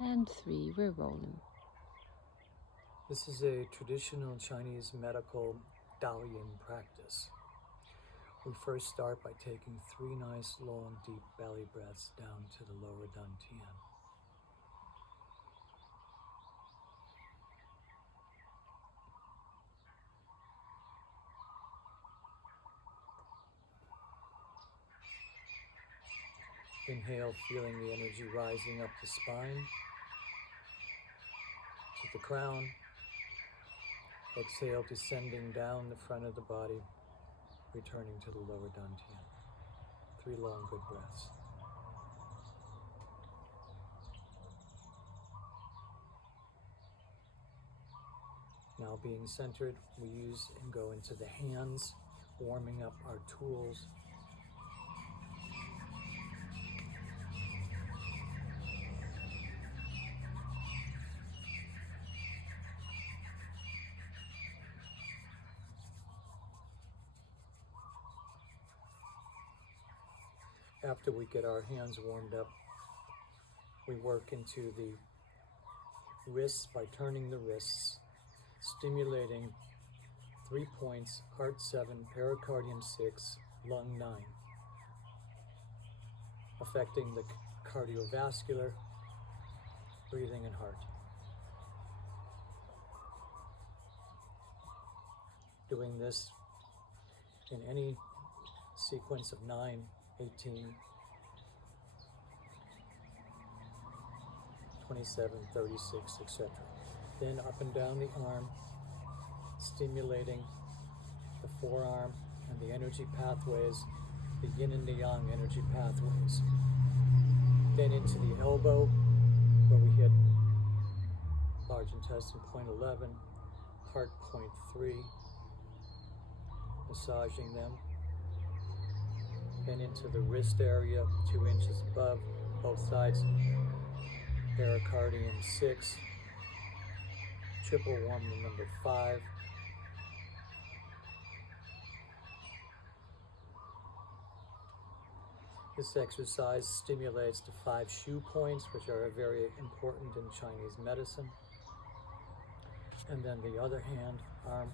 And 3, we're rolling. This is a traditional Chinese medical Dao Yin practice. We first start by taking 3 nice, long, deep belly breaths down to the lower dantian. Inhale, feeling the energy rising up the spine, to the crown. Exhale, descending down the front of the body, returning to the lower dantian. 3 long, good breaths. Now being centered, we use and go into the hands, warming up our tools. After we get our hands warmed up, we work into the wrists by turning the wrists, stimulating 3 points, heart 7, pericardium 6, lung 9, affecting the cardiovascular, breathing, and heart. Doing this in any sequence of 9, 18, 27, 36, etc. Then up and down the arm, stimulating the forearm and the energy pathways, the yin and the yang energy pathways. Then into the elbow, where we hit large intestine point 11, heart point 3, massaging them. Then into the wrist area, 2 inches above, both sides, pericardium 6, triple warm number 5, This exercise stimulates the 5 shu points, which are very important in Chinese medicine. And then the other hand, arm,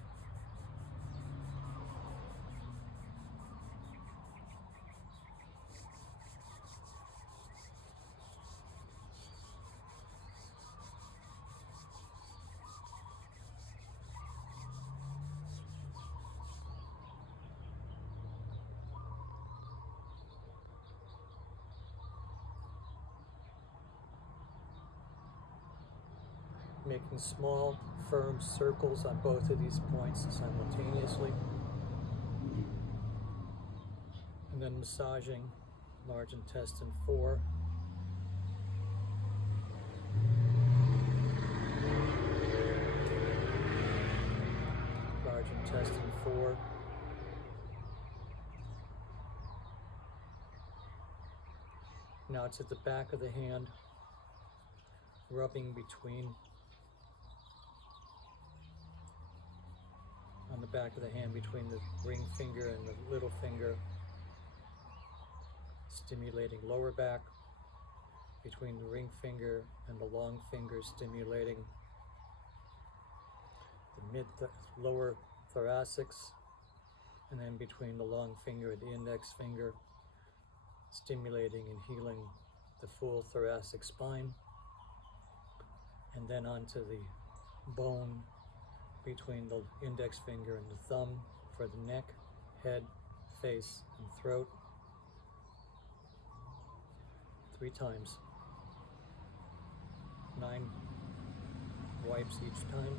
making small, firm circles on both of these points simultaneously. And then massaging large intestine 4. Large intestine 4. Now it's at the back of the hand, rubbing between, on the back of the hand between the ring finger and the little finger, stimulating lower back, between the ring finger and the long finger, stimulating the lower thoracics, and then between the long finger and the index finger, stimulating and healing the full thoracic spine, and then onto the bone between the index finger and the thumb for the neck, head, face, and throat. 3 times. 9 wipes each time.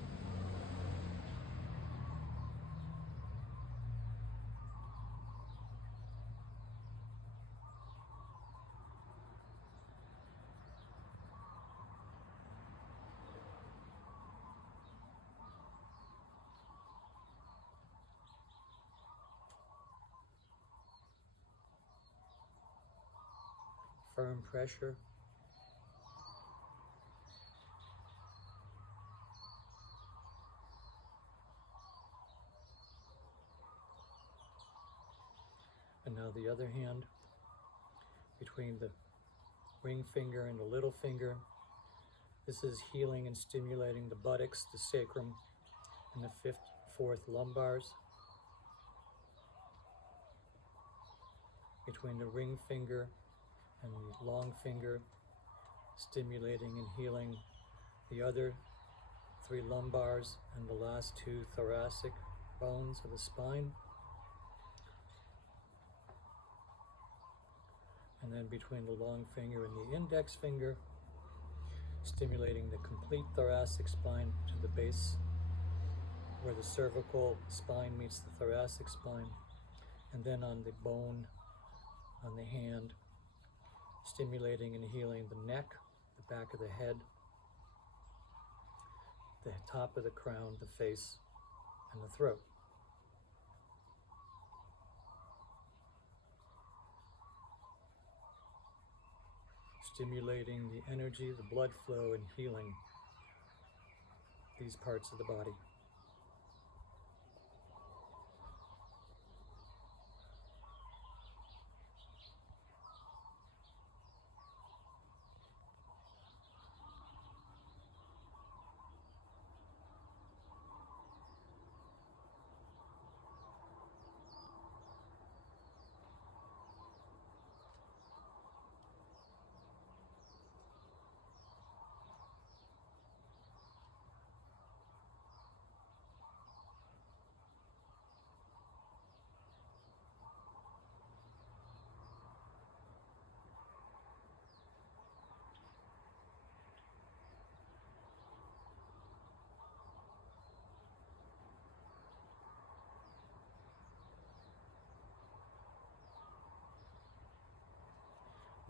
Firm pressure. And now the other hand between the ring finger and the little finger, This is healing and stimulating the buttocks, the sacrum, and the fourth lumbars. Between the ring finger and the long finger, stimulating and healing the other 3 lumbars and the last 2 thoracic bones of the spine. And then between the long finger and the index finger, stimulating the complete thoracic spine to the base where the cervical spine meets the thoracic spine, and then on the bone on the hand, stimulating and healing the neck, the back of the head, the top of the crown, the face, and the throat. Stimulating the energy, the blood flow, and healing these parts of the body.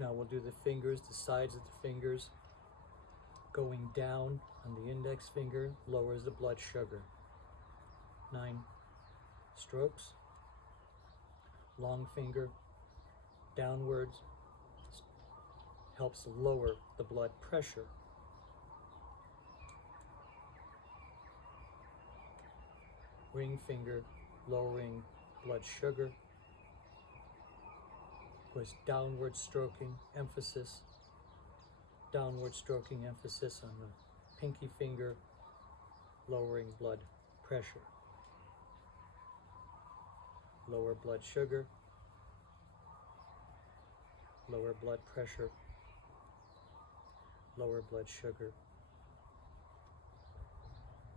Now we'll do the fingers, the sides of the fingers. Going down on the index finger lowers the blood sugar. 9 strokes. Long finger downwards helps lower the blood pressure. Ring finger lowering blood sugar. Was downward stroking emphasis on the pinky finger, lowering blood pressure. Lower blood sugar, lower blood pressure, lower blood sugar,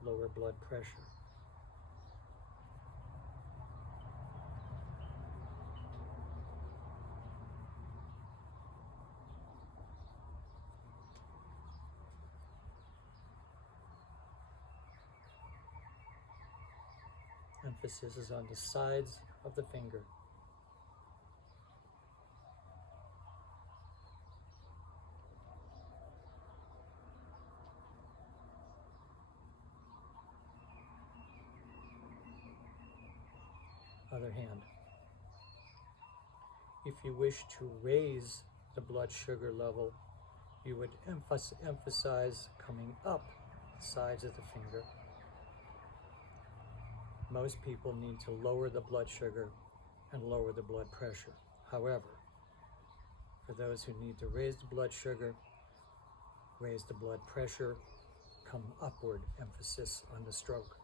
lower blood pressure. Emphasis is on the sides of the finger. Other hand. If you wish to raise the blood sugar level, you would emphasize coming up the sides of the finger. Most people need to lower the blood sugar and lower the blood pressure. However, for those who need to raise the blood sugar, raise the blood pressure, come upward, emphasis on the stroke.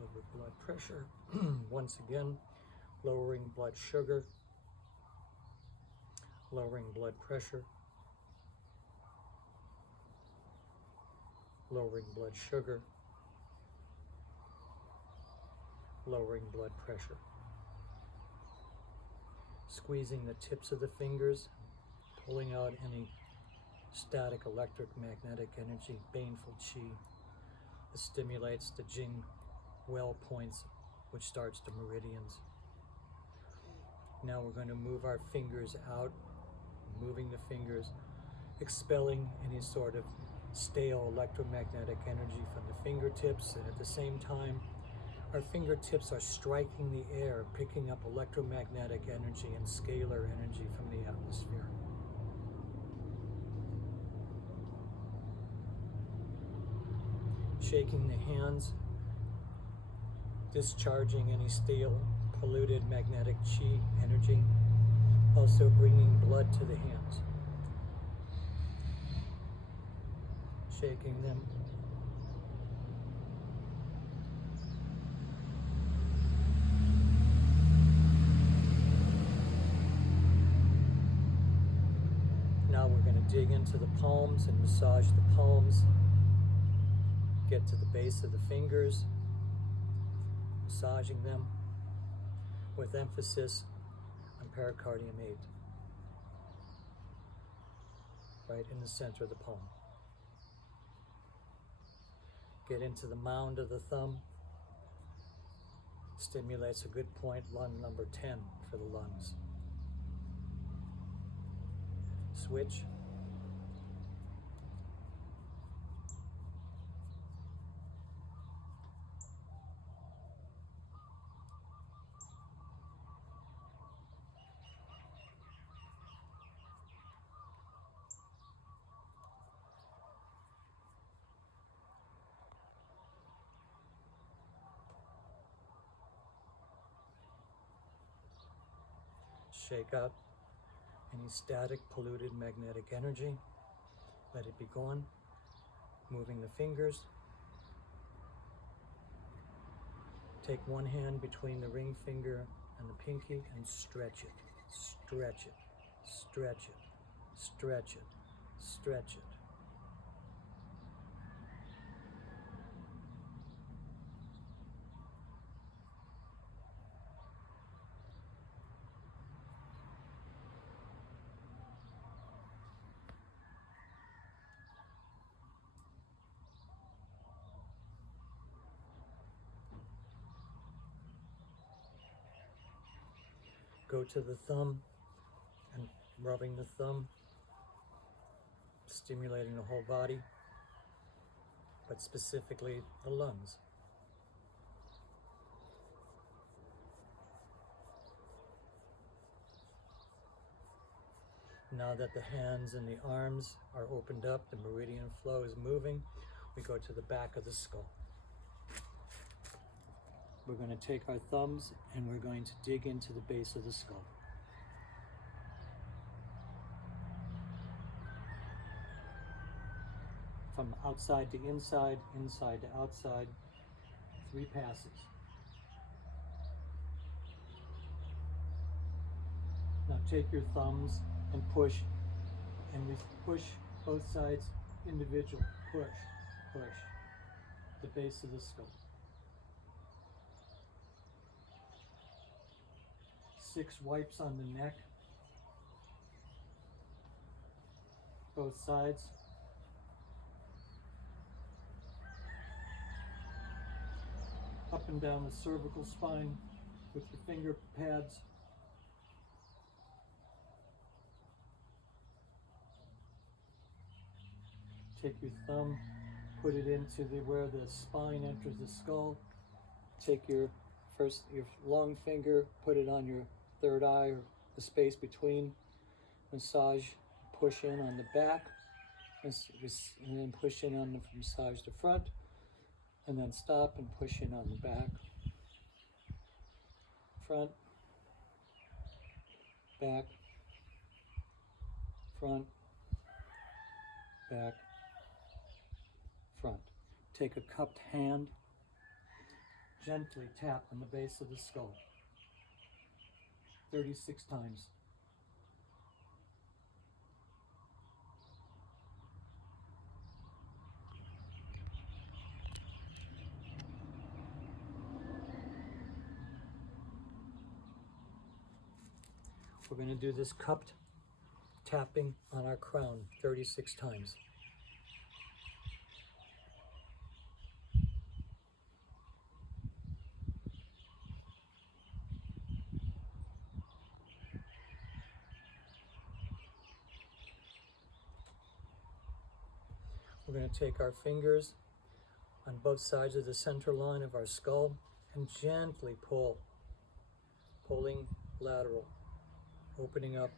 Lower blood pressure, once again, lowering blood sugar, lowering blood pressure, lowering blood sugar, lowering blood pressure. Squeezing the tips of the fingers, pulling out any static electric magnetic energy, baneful chi, that stimulates the Jing well points which starts the meridians. Now we're going to move our fingers out, moving the fingers, expelling any sort of stale electromagnetic energy from the fingertips, and at the same time, our fingertips are striking the air, picking up electromagnetic energy and scalar energy from the atmosphere. Shaking the hands, discharging any stale, polluted magnetic chi energy, also bringing blood to the hands. Shaking them. Now we're going to dig into the palms and massage the palms. Get to the base of the fingers, massaging them with emphasis on pericardium 8, right in the center of the palm. Get into the mound of the thumb. Stimulates a good point, lung number 10 for the lungs. Switch. Shake out any static, polluted magnetic energy. Let it be gone. Moving the fingers. Take one hand between the ring finger and the pinky and stretch it, stretch it, stretch it, stretch it, stretch it. Go to the thumb and rubbing the thumb, stimulating the whole body, but specifically the lungs. Now that the hands and the arms are opened up, the meridian flow is moving, we go to the back of the skull. We're going to take our thumbs and we're going to dig into the base of the skull. From outside to inside, inside to outside, 3 passes. Now take your thumbs and push both sides individually. Push, push, the base of the skull. 6 wipes on the neck, both sides. Up and down the cervical spine with your finger pads. Take your thumb, put it into where the spine enters the skull. Take your long finger, put it on your third eye, or the space between. Massage, push in on the back, and then push in on the massage the front, and then stop and push in on the back, front, back, front, back, front. Take a cupped hand, gently tap on the base of the skull 36 times. We're going to do this cupped tapping on our crown 36 times. We're going to take our fingers on both sides of the center line of our skull and gently pull, pulling lateral, opening up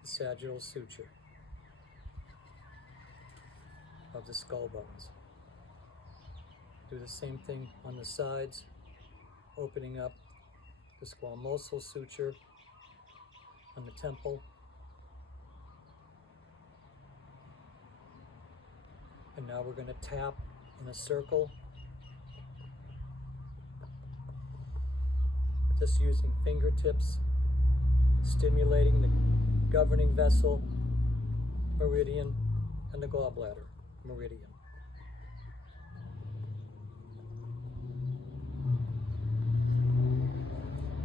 the sagittal suture of the skull bones. Do the same thing on the sides, opening up the squamosal suture on the temple. And now we're going to tap in a circle, just using fingertips, stimulating the governing vessel, meridian, and the gallbladder, meridian.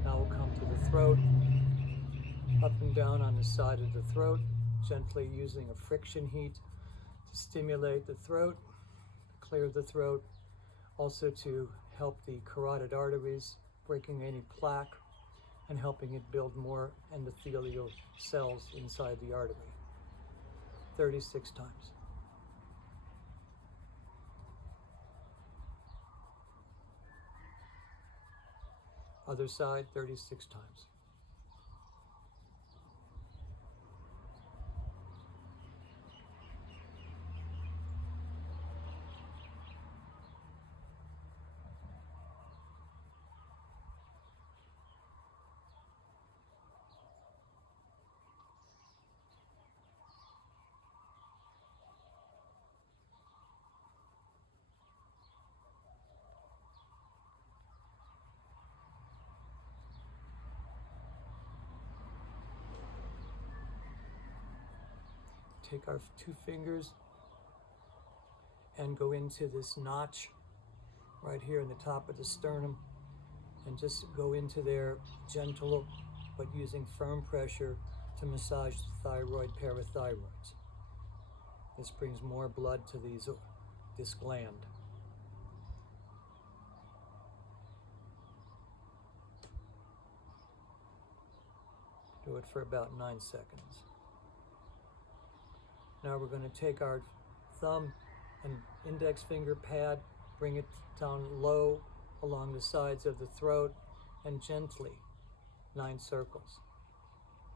Now we'll come to the throat, up and down on the side of the throat, gently using a friction heat to stimulate the throat, clear the throat, also to help the carotid arteries, breaking any plaque and helping it build more endothelial cells inside the artery. 36 times. Other side, 36 times. Take our two fingers and go into this notch right here in the top of the sternum and just go into there gentle but using firm pressure to massage the thyroid, parathyroids. This brings more blood to this gland. Do it for about 9 seconds. Now we're going to take our thumb and index finger pad, bring it down low along the sides of the throat, and gently 9 circles,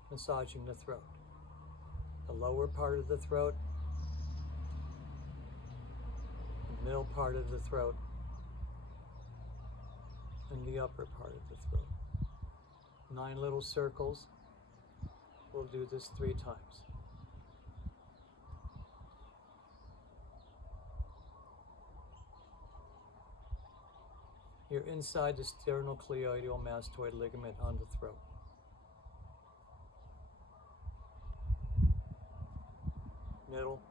massaging the throat. The lower part of the throat, the middle part of the throat, and the upper part of the throat. 9 little circles. We'll do this 3 times. You're inside the sternocleidomastoid mastoid ligament on the throat. Middle.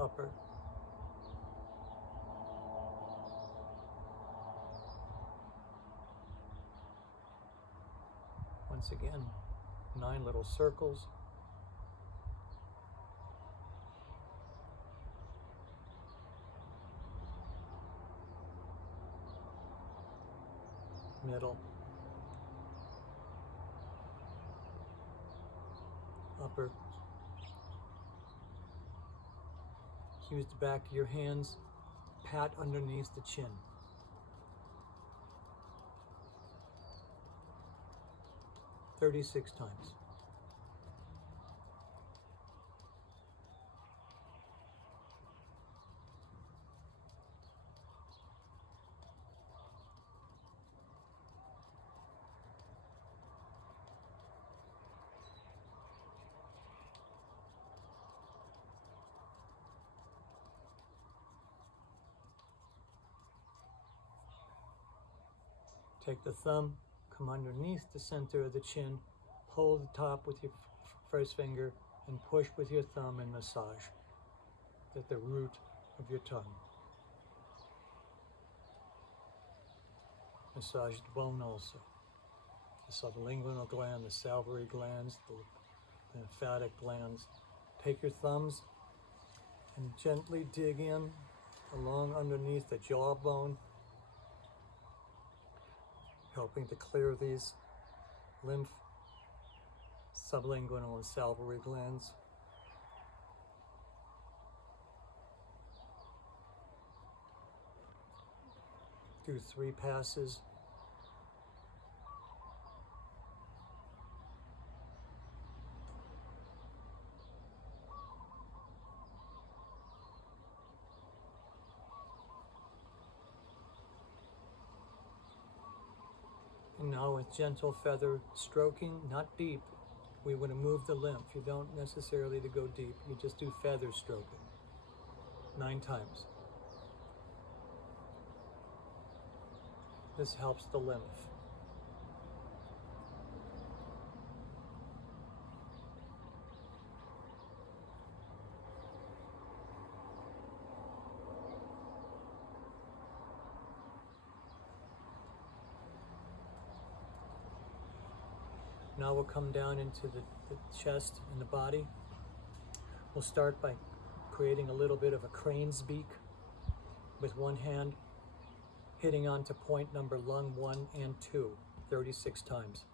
Upper. Once again, 9 little circles. Middle, upper. Use the back of your hands, pat underneath the chin. "36 times. Take the thumb, come underneath the center of the chin, pull the top with your first finger, and push with your thumb and massage at the root of your tongue. Massage the bone also. The sublingual gland, the salivary glands, the lymphatic glands. Take your thumbs and gently dig in along underneath the jawbone, helping to clear these lymph sublingual and salivary glands. Do 3 passes. And now with gentle feather stroking, not deep. We want to move the lymph. You don't necessarily to go deep. You just do feather stroking 9 times. This helps the lymph. Now we'll come down into the chest and the body. We'll start by creating a little bit of a crane's beak with one hand, hitting onto point number lung 1 and 2, 36 times.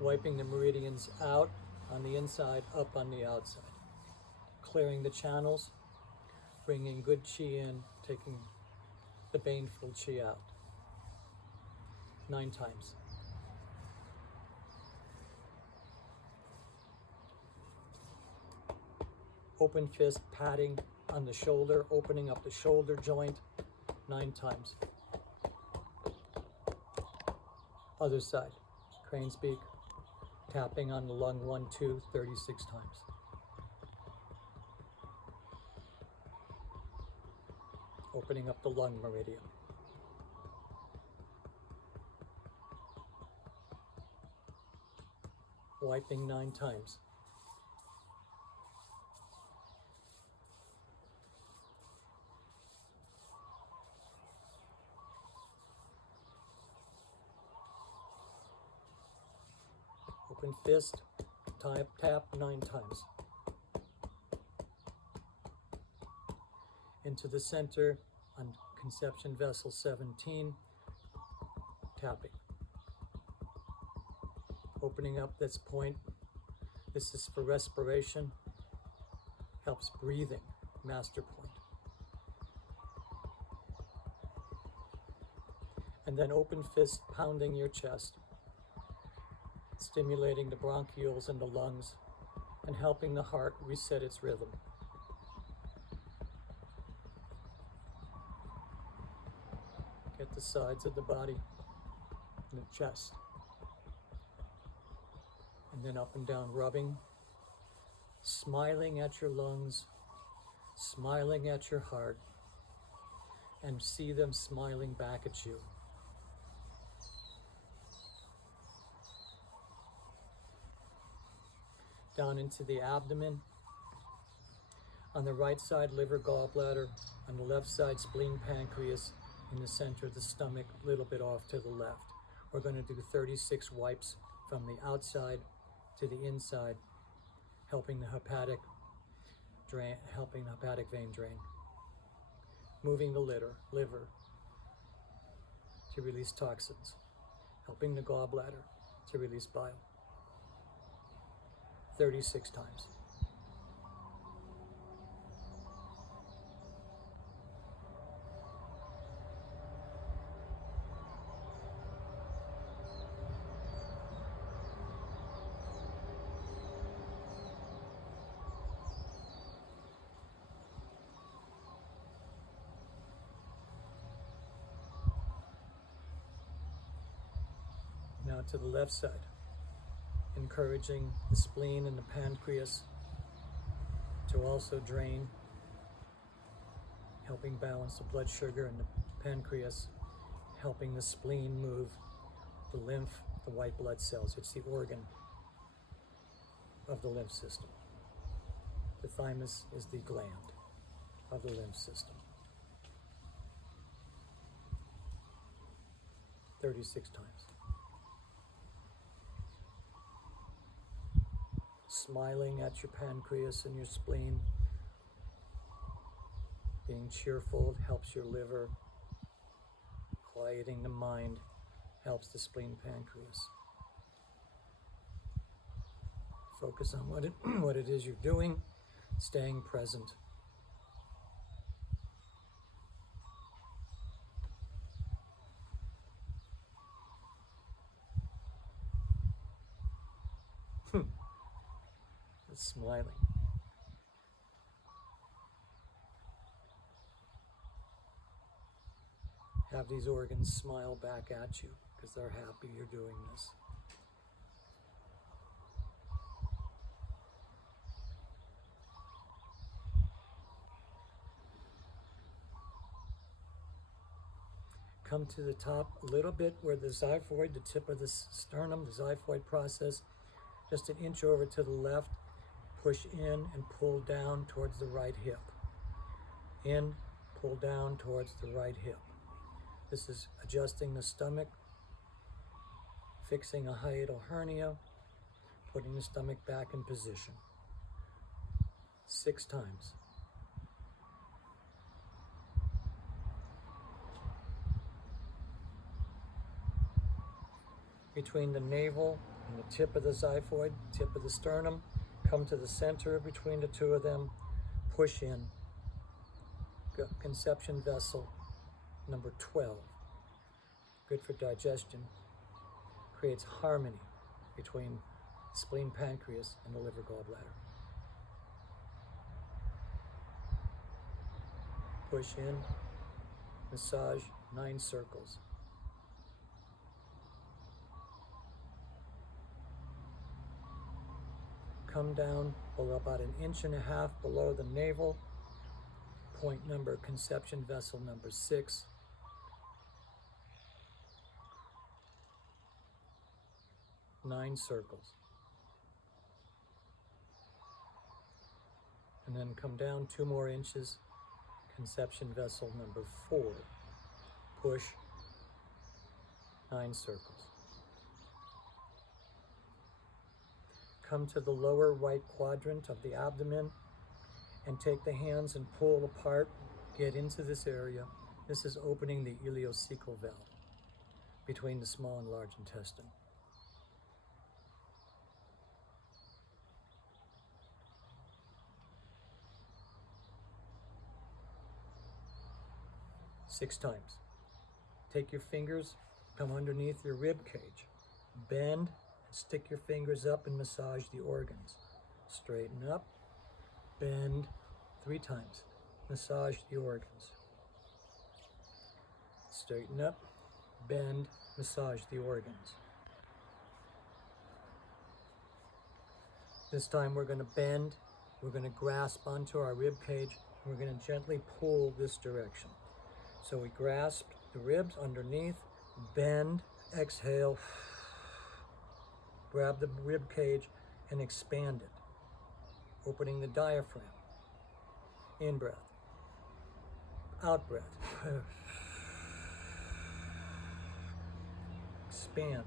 Wiping the meridians out on the inside, up on the outside. Clearing the channels, bringing good qi in, taking the baneful qi out. 9 times. Open fist patting on the shoulder, opening up the shoulder joint 9 times. Other side, crane's beak, tapping on the lung 1, 2, 36 times. Opening up the lung meridian. Wiping 9 times. Open fist, tap 9 times. Into the center on conception vessel 17, tapping. Opening up this point. This is for respiration, helps breathing, master point. And then open fist pounding your chest, stimulating the bronchioles and the lungs, and helping the heart reset its rhythm. Get the sides of the body and the chest. And then up and down, rubbing, smiling at your lungs, smiling at your heart, and see them smiling back at you. Down into the abdomen. On the right side, liver, gallbladder. On the left side, spleen, pancreas. In the center of the stomach, a little bit off to the left. We're going to do 36 wipes from the outside to the inside, helping the hepatic vein drain. Moving the liver to release toxins, helping the gallbladder to release bile. 36 times. Now to the left side, encouraging the spleen and the pancreas to also drain, helping balance the blood sugar in the pancreas, helping the spleen move the lymph, the white blood cells. It's the organ of the lymph system. The thymus is the gland of the lymph system. 36 times. Smiling at your pancreas and your spleen, Being cheerful helps your liver. Quieting the mind helps the spleen pancreas. Focus on what it is you're doing, staying present. Just smiling. Have these organs smile back at you because they're happy you're doing this. Come to the top a little bit where the xiphoid, the tip of the sternum, the xiphoid process, just an inch over to the left. Push in and pull down towards the right hip. In, pull down towards the right hip. This is adjusting the stomach, fixing a hiatal hernia, putting the stomach back in position. 6 times. Between the navel and the tip of the xiphoid, tip of the sternum, come to the center between the two of them, push in. Conception vessel number 12. Good for digestion. Creates harmony between spleen, pancreas, and the liver gallbladder. Push in, massage 9 circles. Come down below about 1.5 inches below the navel. Point number, conception vessel number 6. Nine circles. And then come down 2 more inches, conception vessel number 4. Push 9 circles. Come to the lower right quadrant of the abdomen and take the hands and pull apart, get into this area. This is opening the ileocecal valve between the small and large intestine. Six times. Take your fingers, come underneath your rib cage. Bend, stick your fingers up and massage the organs. Straighten up, bend 3 times. Massage the organs. Straighten up, bend, massage the organs. This time we're going to bend, we're going to grasp onto our rib cage, and we're going to gently pull this direction. So we grasp the ribs underneath, bend, exhale, grab the rib cage and expand it, opening the diaphragm. In breath, out breath. Expand,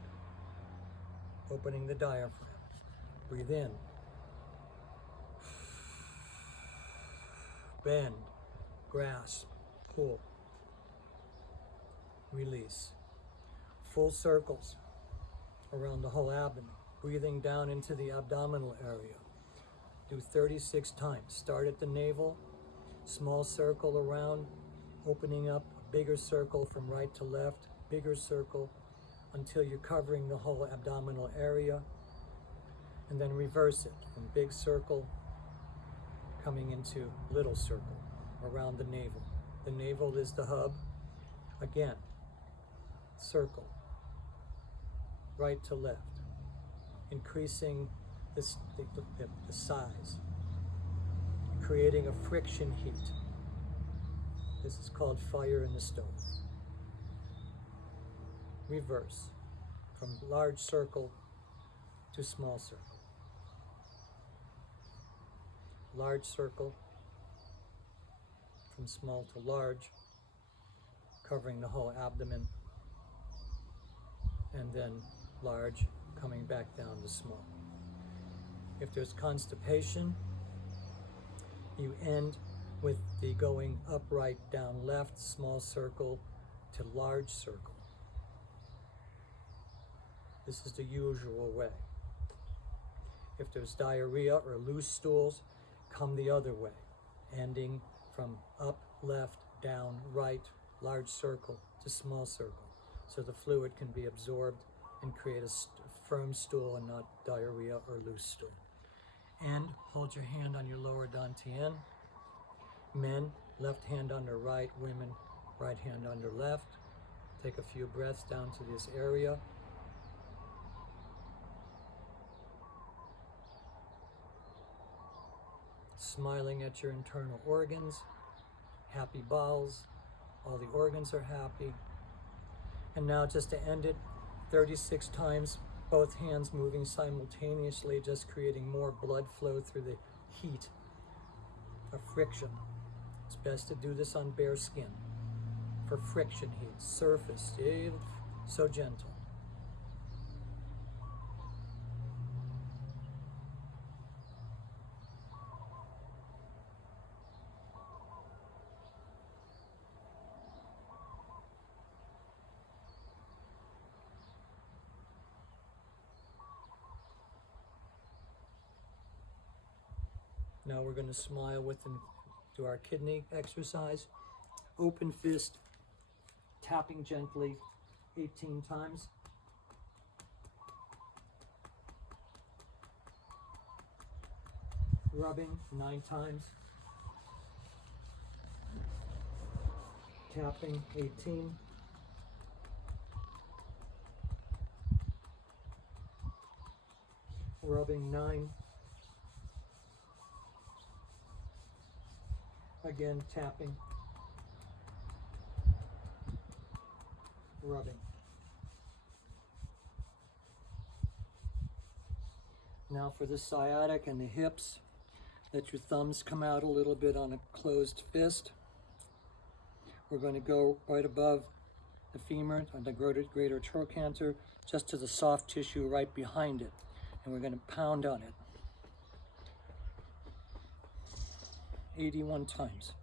opening the diaphragm. Breathe in. Bend, grasp, pull. Release. Full circles around the whole abdomen, breathing down into the abdominal area. Do 36 times. Start at the navel, small circle around, opening up a bigger circle from right to left, bigger circle until you're covering the whole abdominal area, and then reverse it from big circle coming into little circle around the navel. The navel is the hub. Again, circle, right to left, increasing the size, creating a friction heat. This is called fire in the stove. Reverse, from large circle to small circle. Large circle, from small to large, covering the whole abdomen, and then large coming back down to small. If there's constipation, you end with the going up, right, down, left, small circle to large circle. This is the usual way. If there's diarrhea or loose stools, come the other way, ending from up, left, down, right, large circle to small circle, so the fluid can be absorbed and create a firm stool and not diarrhea or loose stool. And hold your hand on your lower dantian. Men, left hand under right, women, right hand under left. Take a few breaths down to this area. Smiling at your internal organs, happy bowels, all the organs are happy. And now just to end it, 36 times, both hands moving simultaneously, just creating more blood flow through the heat of friction. It's best to do this on bare skin for friction heat, surface, so gentle. Now we're going to smile do our kidney exercise. Open fist, tapping gently 18 times. Rubbing 9 times. Tapping 18. Rubbing 9. Again, tapping, rubbing. Now for the sciatic and the hips, let your thumbs come out a little bit on a closed fist. We're going to go right above the femur on the greater trochanter, just to the soft tissue right behind it. And we're going to pound on it 81 times.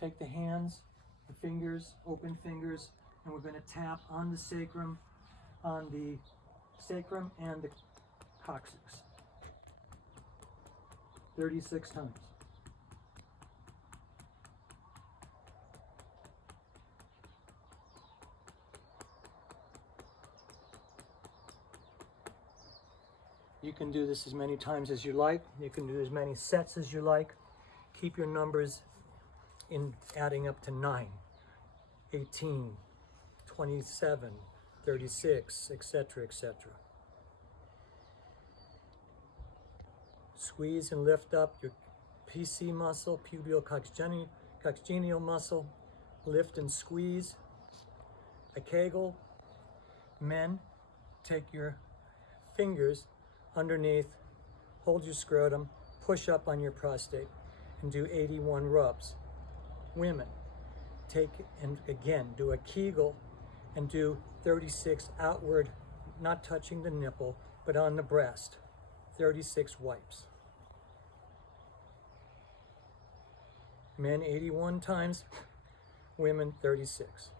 Take the hands, the fingers, open fingers, and we're going to tap on the sacrum and the coccyx 36 times. You can do this as many times as you like. You can do as many sets as you like. Keep your numbers in adding up to 9, 18, 27, 36, etc., etc. Squeeze and lift up your PC muscle, pubiococcygeal muscle. Lift and squeeze. A Kegel. Men, take your fingers underneath, hold your scrotum, push up on your prostate, and do 81 rubs. Women, take and again do a Kegel and do 36 outward, not touching the nipple, but on the breast, 36 wipes. Men 81 times, women 36.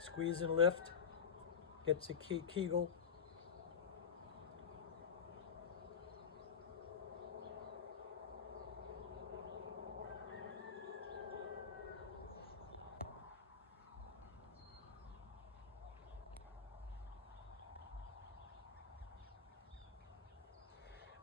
Squeeze and lift, gets a Kegel.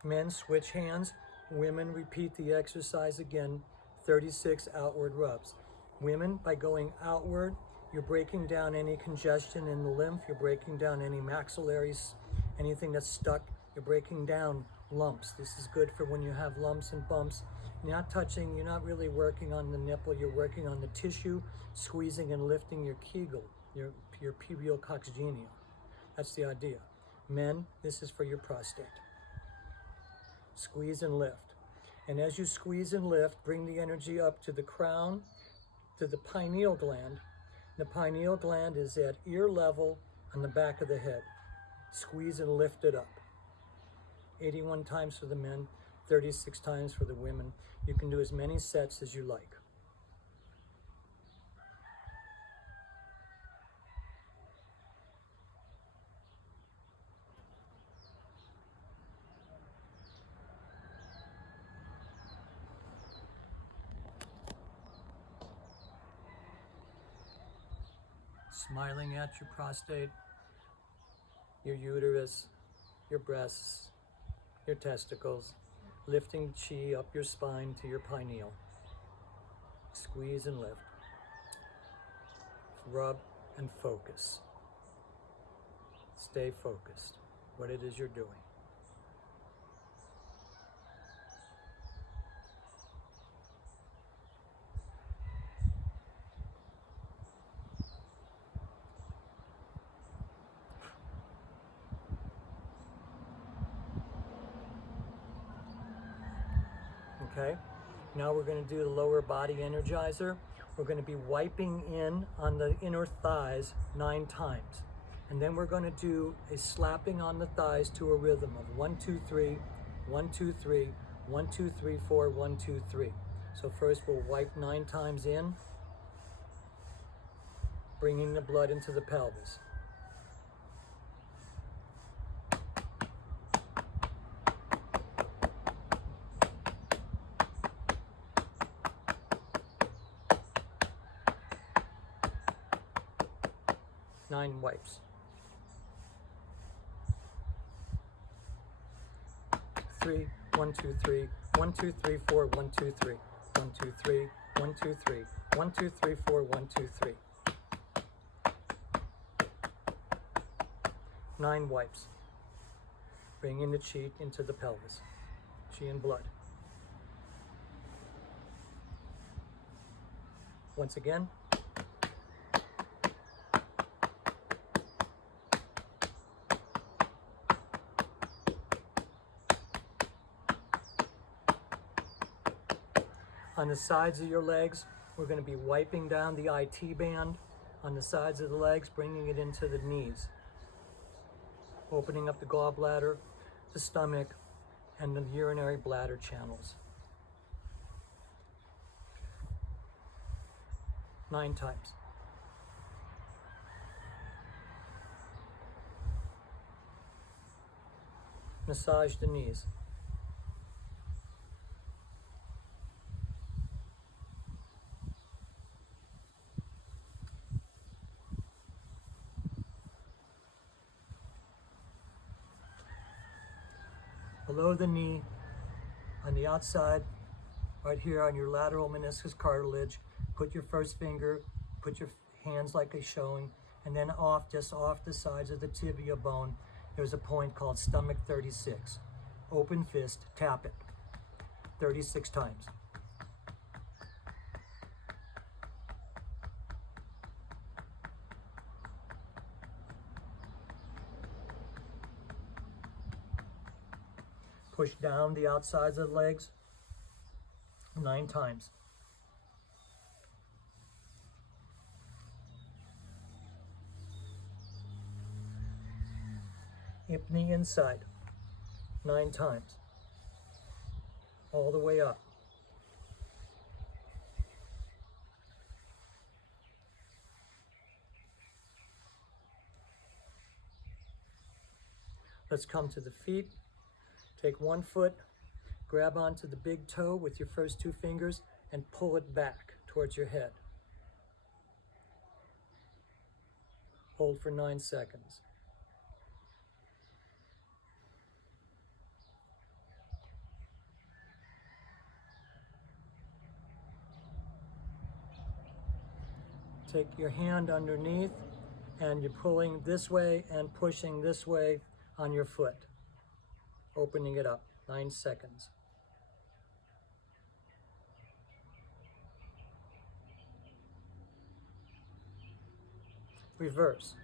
Men switch hands. Women repeat the exercise again, 36 outward rubs. Women, by going outward, you're breaking down any congestion in the lymph, you're breaking down any maxillaries, anything that's stuck, you're breaking down lumps. This is good for when you have lumps and bumps. You're not touching, you're not really working on the nipple, you're working on the tissue, squeezing and lifting your Kegel, your pubial coxgenea. That's the idea. Men, this is for your prostate. Squeeze and lift. And as you squeeze and lift, bring the energy up to the crown, to the pineal gland. The pineal gland is at ear level on the back of the head. Squeeze and lift it up. 81 times for the men, 36 times for the women. You can do as many sets as you like. Smiling at your prostate, your uterus, your breasts, your testicles, lifting chi up your spine to your pineal. Squeeze and lift. Rub and focus. Stay focused, what it is you're doing. Okay, now we're going to do the lower body energizer. We're going to be wiping in on the inner thighs 9 times. And then we're going to do a slapping on the thighs to a rhythm of 1, 2, 3, 1, 2, 3, 1, 2, 3, 4, 1, 2, 3. So first we'll wipe 9 times in, bringing the blood into the pelvis. Nine wipes. 3, 1, 2, 3, 1, 2, 3, 4, 1, 2, 3, 1, 2, 3, 1, 2, 3, 1, 2, 3, 4, 1, 2, 3. 9 wipes. Bringing the chi into the pelvis. Chi and blood. Once again. On the sides of your legs, we're going to be wiping down the IT band on the sides of the legs, bringing it into the knees. Opening up the gallbladder, the stomach, and the urinary bladder channels. 9 times. Massage the knees. Below the knee, on the outside, right here on your lateral meniscus cartilage, put your first finger, put your hands like a showing, and then just off the sides of the tibia bone, there's a point called stomach 36. Open fist, tap it 36 times. Push down the outsides of the legs 9 times. Hip knee inside 9 times. All the way up. Let's come to the feet. Take one foot, grab onto the big toe with your first 2 fingers and pull it back towards your head. Hold for 9 seconds. Take your hand underneath and you're pulling this way and pushing this way on your foot. Opening it up, 9 seconds. Reverse.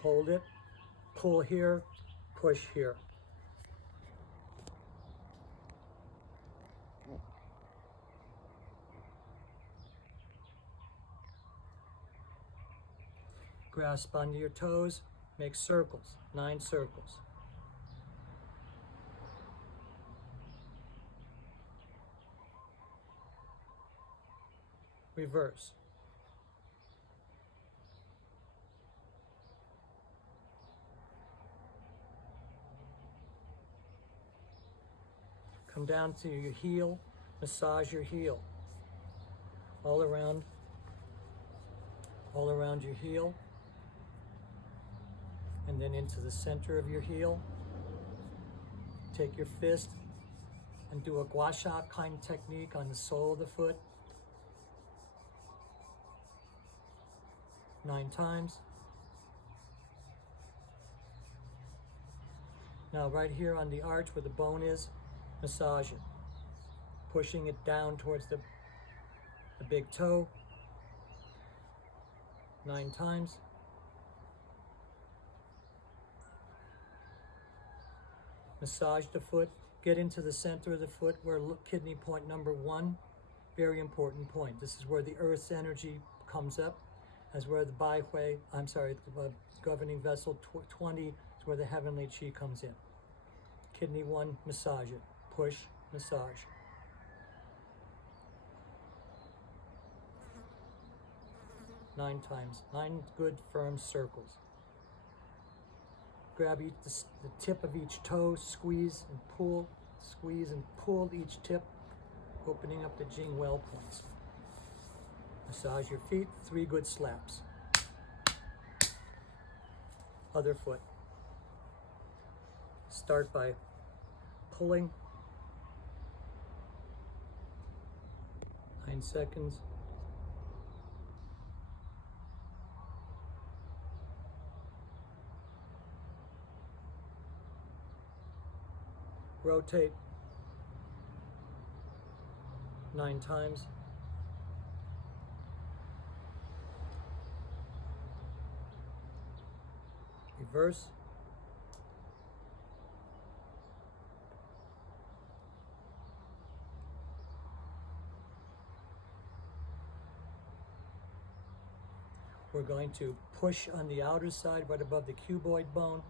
Hold it, pull here, push here. Grasp onto your toes, make circles, 9 circles. Reverse. Come down to your heel, massage your heel. All around your heel. And then into the center of your heel. Take your fist and do a gua sha kind technique on the sole of the foot. 9 times. Now right here on the arch where the bone is, massage it. Pushing it down towards the big toe. 9 times. Massage the foot. Get into the center of the foot where kidney point number 1, very important point. This is where the earth's energy comes up, as where the governing vessel 20 is where the heavenly chi comes in. Kidney 1, massage it. Push, massage. Nine times, 9 good firm circles. Grab the tip of each toe, squeeze and pull each tip, opening up the Jing well points. Massage your feet, 3 good slaps. Other foot. Start by pulling. 9 seconds. Rotate 9 times. Reverse. We're going to push on the outer side right above the cuboid bone,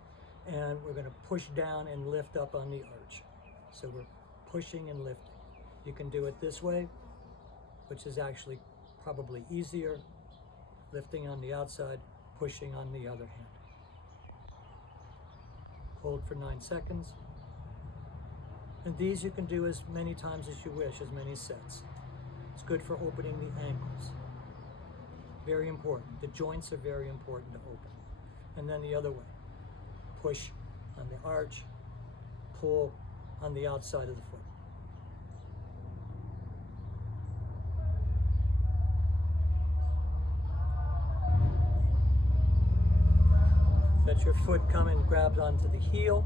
and we're going to push down and lift up on the arch. So we're pushing and lifting. You can do it this way, which is actually probably easier, lifting on the outside, pushing on the other hand. Hold for 9 seconds. And these you can do as many times as you wish, as many sets. It's good for opening the ankles. Very important. The joints are very important to open. And then the other way. Push on the arch, pull on the outside of the foot. Let your foot come and grab onto the heel,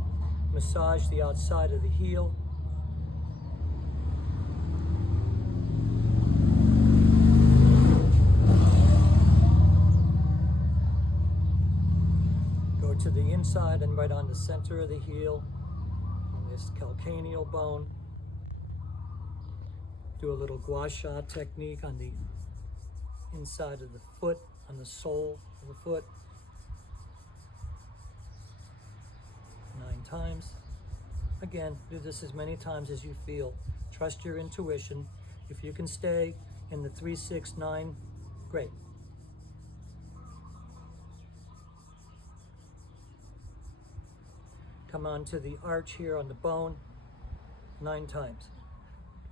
massage the outside of the heel. To the inside and right on the center of the heel, on this calcaneal bone. Do a little gua sha technique on the inside of the foot, on the sole of the foot. 9 times. Again, do this as many times as you feel. Trust your intuition. If you can stay in the 3, 6, 9, great. Come onto the arch here on the bone, 9 times.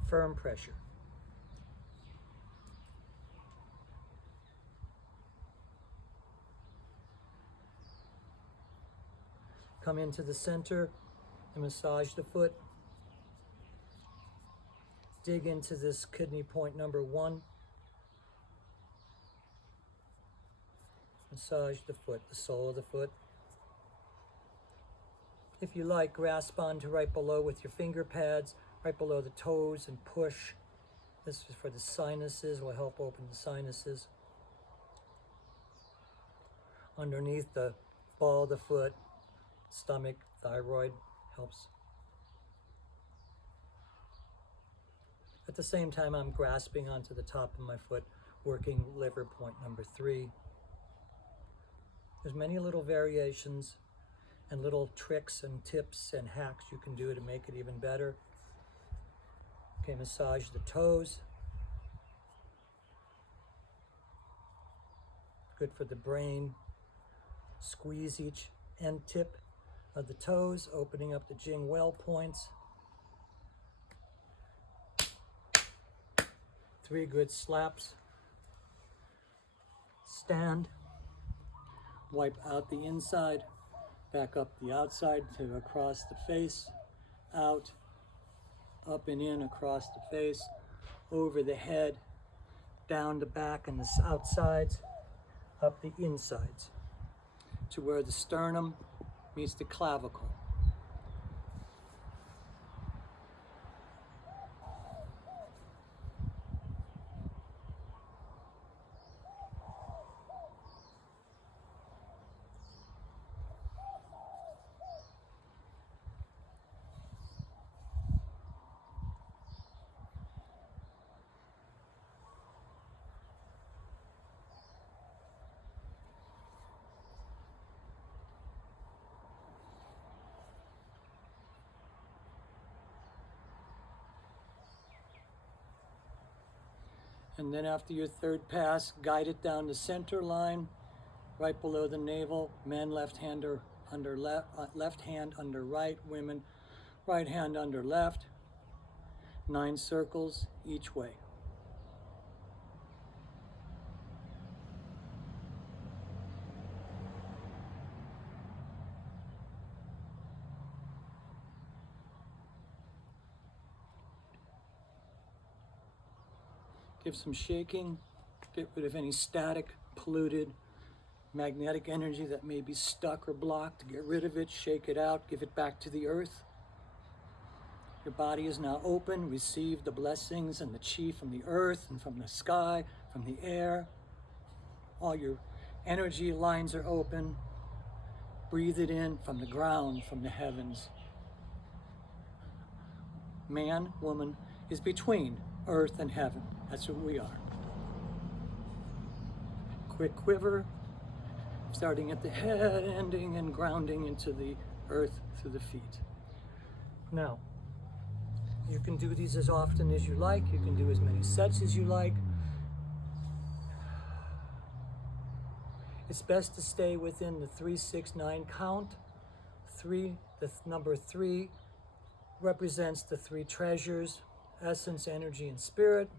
Firm pressure. Come into the center and massage the foot. Dig into this kidney point number 1. Massage the foot, the sole of the foot. If you like, grasp onto right below with your finger pads, right below the toes, and push. This is for the sinuses, will help open the sinuses. Underneath the ball of the foot, stomach, thyroid, helps. At the same time, I'm grasping onto the top of my foot, working liver point number 3. There's many little variations and little tricks and tips and hacks you can do to make it even better. Okay, massage the toes. Good for the brain. Squeeze each end tip of the toes, opening up the Jing well points. 3 good slaps. Stand. Wipe out the inside, back up the outside to across the face, out, up and in across the face, over the head, down the back and the outsides, up the insides, to where the sternum meets the clavicle. And then after your 3rd pass, guide it down the center line, right below the navel. Men, left hand under left hand under right. Women, right hand under left. 9 circles each way. Give some shaking, get rid of any static, polluted, magnetic energy that may be stuck or blocked. Get rid of it, shake it out, give it back to the earth. Your body is now open. Receive the blessings and the chi from the earth and from the sky, from the air. All your energy lines are open. Breathe it in from the ground, from the heavens. Man, woman is between earth and heaven. That's what we are. Quick quiver, starting at the head, ending and grounding into the earth through the feet. Now, you can do these as often as you like. You can do as many sets as you like. It's best to stay within the 3, 6, 9 count. The number 3 represents the 3 treasures: essence, energy, and spirit.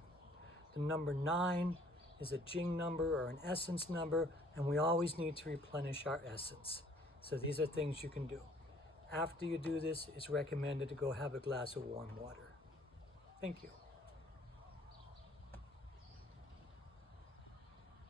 The number 9 is a Jing number or an essence number, and we always need to replenish our essence. So these are things you can do. After you do this, it's recommended to go have a glass of warm water. Thank you.